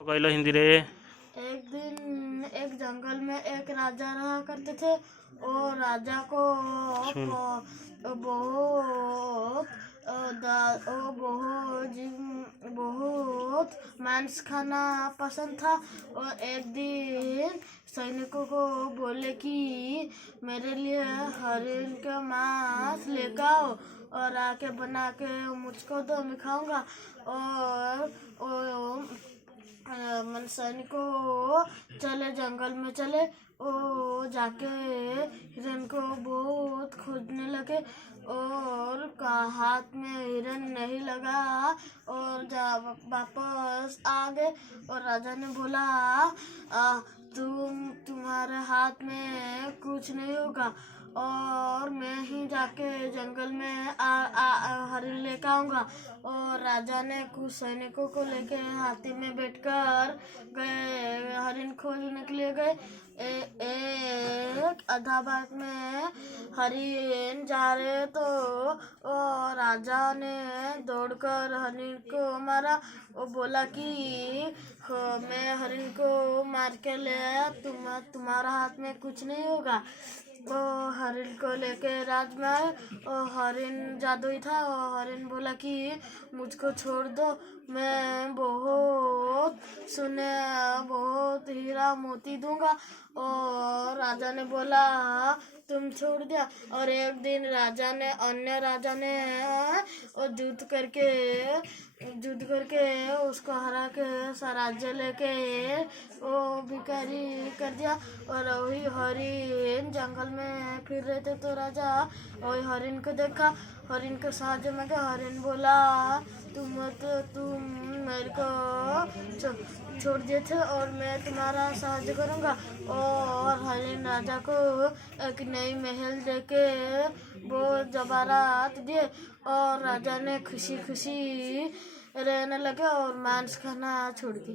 कहलो हिंदी रे। एक दिन एक जंगल में एक राजा रहा करते थे। और राजा को सुन। बहुत बहुत मांस खाना पसंद था। और एक दिन सैनिकों को बोले कि मेरे लिए हरिन का मांस लेकर आओ और आके बना के मुझको दो, मैं खाऊंगा। और मन सैनिकों चले, जंगल में चले। ओ जाके हिरन को बहुत खोजने लगे और हाथ में हिरन नहीं लगा और वापस आ गए। और राजा ने बोला, तुम्हारे हाथ में कुछ नहीं होगा और मैं ही जाके जंगल में हरिन लेकर आऊंगा। और राजा ने कुछ सैनिकों को लेके हाथी में बैठकर गए, हरिन खोजने के लिए गए। एक आधा बाग में हरिन जा रहे तो राजा ने दौड़कर हरिन को मारा। वो बोला कि मैं हरिन को मार के ले आया, तुम्हारा हाथ में कुछ नहीं होगा। वो हरिन को लेके राज में आए और हरिन जादुई था। और हरिन बोला कि मुझको छोड़ दो, मैं बहुत हीरा मोती दूंगा। और राजा ने बोला तुम छोड़ दिया। और एक दिन अन्य राजा ने युद्ध करके उसको हरा के साम्राज्य लेके वो भिखारी कर दिया। और वही हरिन जंगल में फिर रहे थे तो राजा वही हरिन को देखा, हरिन को साहाଯ୍य मांगे। हरिन बोला तुम मेरे को छोड़ दिए थे और मैं तुम्हारा साहाଯ୍य करूंगा। और हरिन राजा को एक नई महल देके वो जवाहरात दिए और राजा ने खुशी खुशी रहने लगे और मांस खाना छोड़ दी।